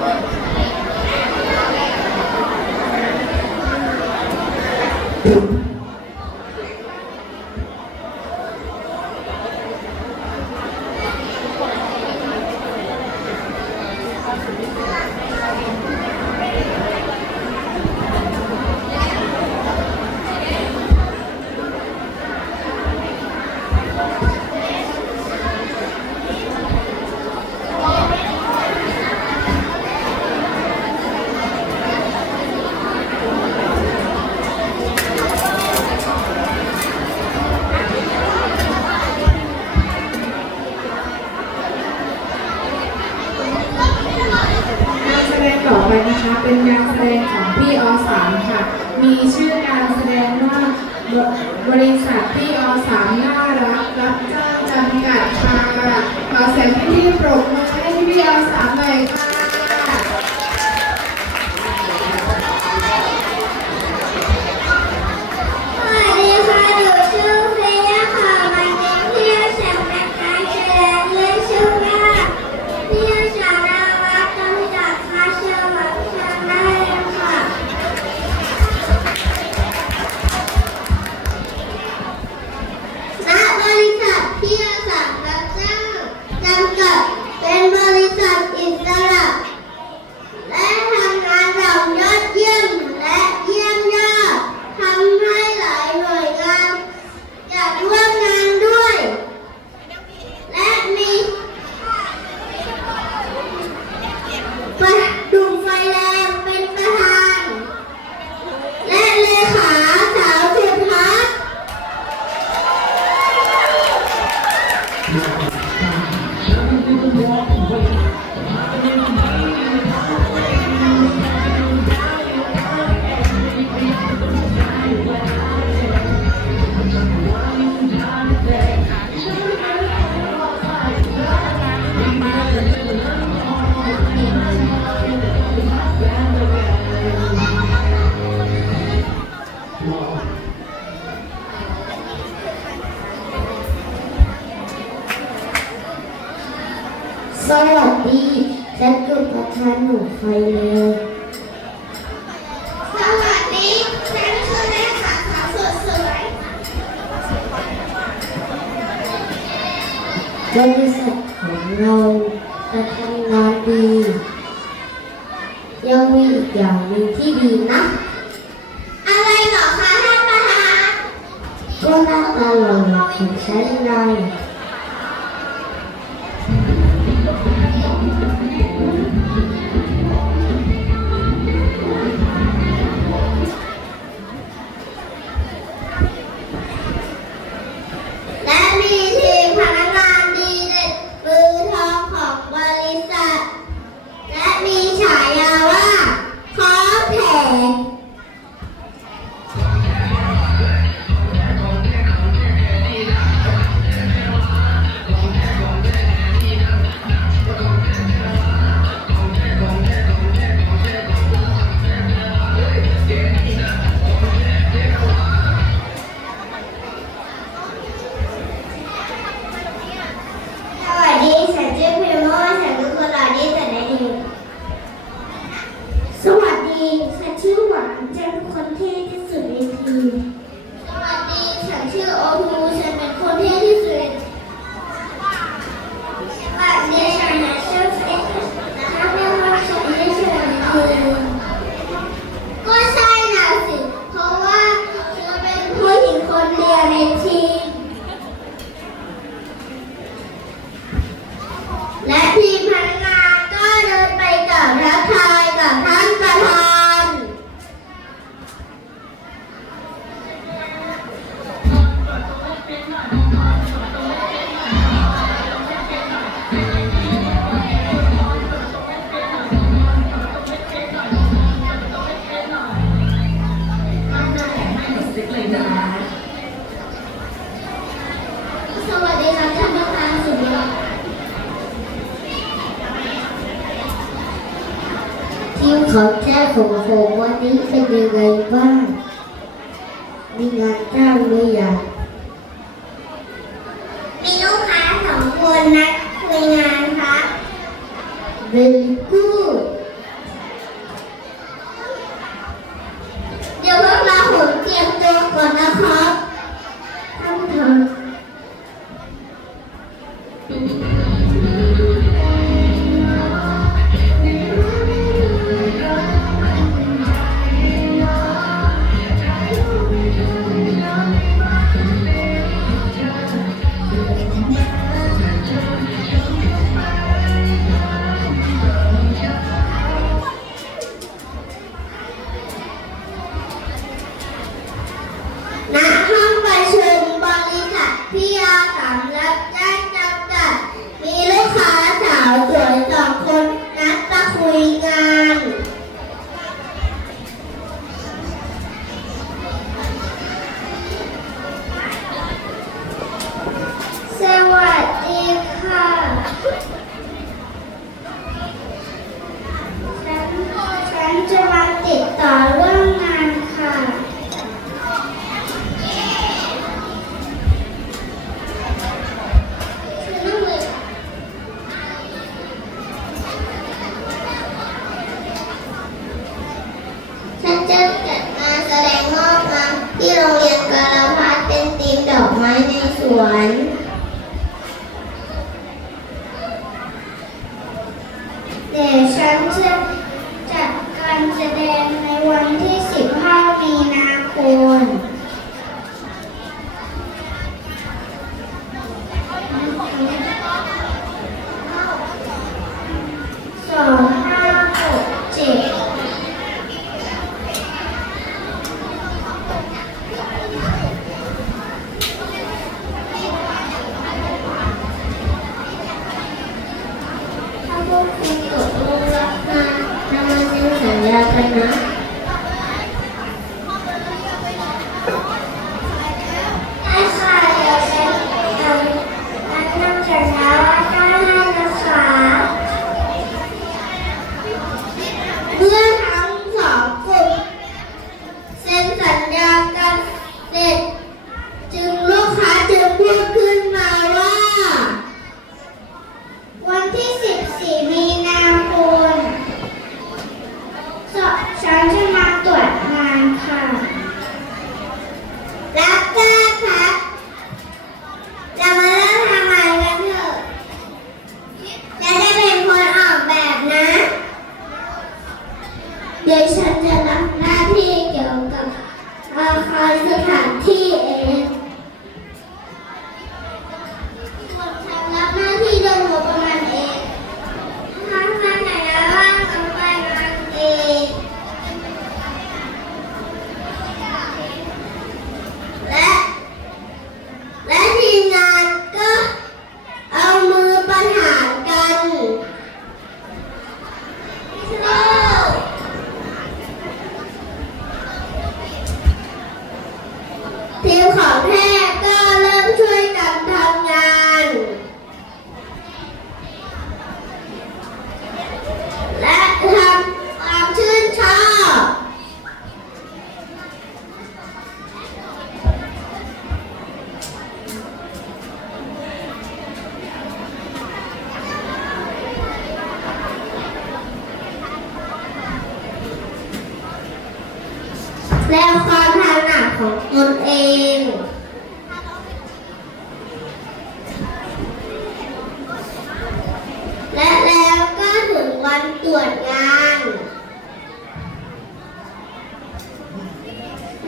back. บริษัทที่อสามน่ารักรับจ้างจำกัดค่ะขอเสียงพี่ๆปรบมือให้พี่ๆอสามหน่อยค่ะ ไฟแลสวัสดีฉันคือแม่สาวาสวยสวยบริษัทของเราจะทำงานดี ยังมีอีกอย่างหนึ่งที่ดีนะ อะไรหรอคะท่านประธานก็หน้าตาหล่อของฉันไง ของเจ้าของผมวันนี้เป็นยังไงบ้าง มีงานจ้างหรือยังมีลูกค้าสองคนนัดคุยงานครับ Very good เดี๋ยวพวกเราผมเตรียมตัวก่อนนะครับ คนสองห้าหกเจ็ดถ้าพวกคุณตกลงรับมาเรามาเซ็นสัญญากันนะ ตนเอง และแล้วก็ถึงวันตรวจงาน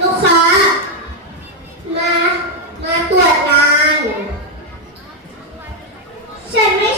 ลูกค้า มา มาตรวจงาน ใช่ไม่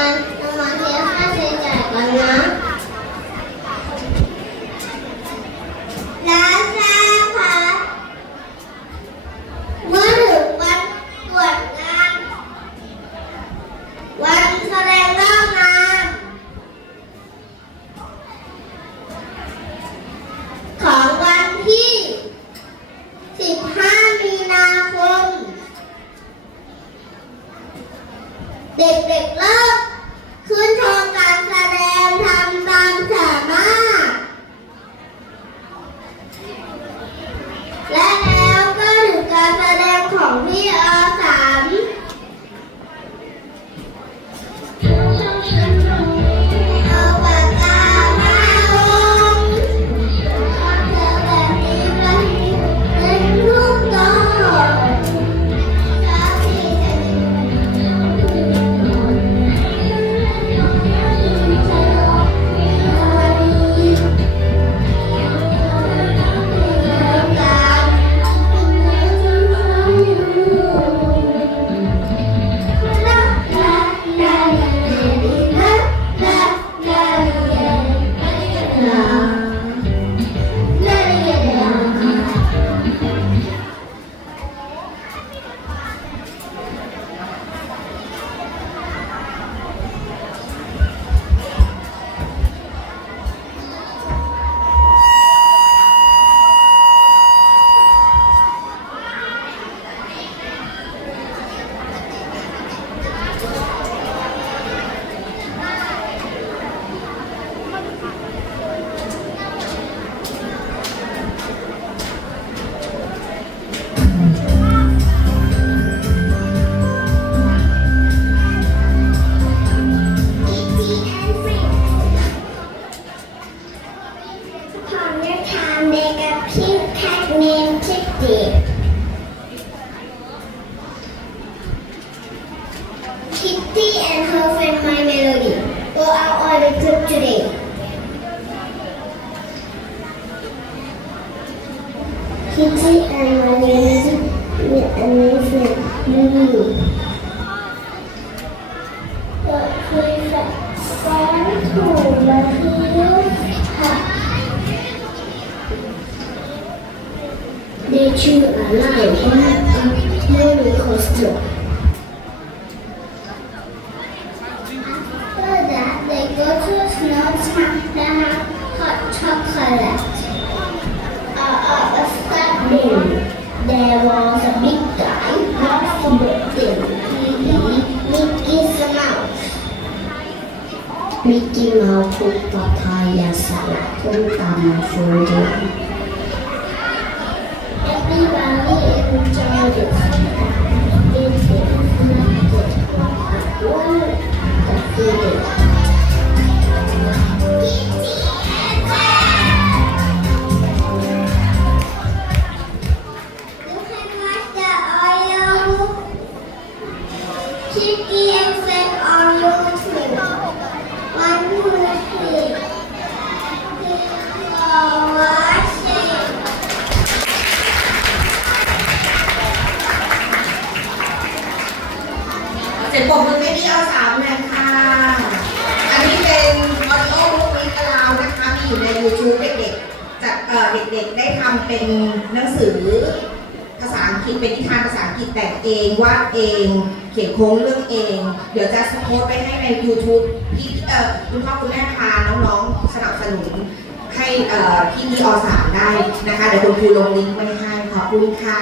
การระวังเสียค่าใช้จ่ายกันนะร้านซาพาเมื่อถึงวันตรวจงาน วันแสดงรอบงาของวันที่ 15 มีนาคม เด็กๆเลิก ขึ้น Thee and her friend my melody. Go out on a trip today. Kitty and my Melody meet a new friend, Lulu. But we send to the They choose a line on a roller coaster. กกี้เมาส์คุกปะพายาสลัดต้มตำฟูเดีย Everybody enjoyed it. It is not one the feeling. ทำเป็นหนังสือภาษาอังกฤษเป็นนิทานภาษาอังกฤษแต่งเองวาดเอง เขียนโค้งเรื่องเอง เดี๋ยวจะโพสต์ไปให้ใน YouTube พี่เอ่อคุณพ่อคุณแม่พาน้องๆสนับสนุนให้เอ่อพี่นีอสามได้นะคะเดี๋ยวคุณครูลงลิงก์ไว้ให้ขอบคุณค่ะ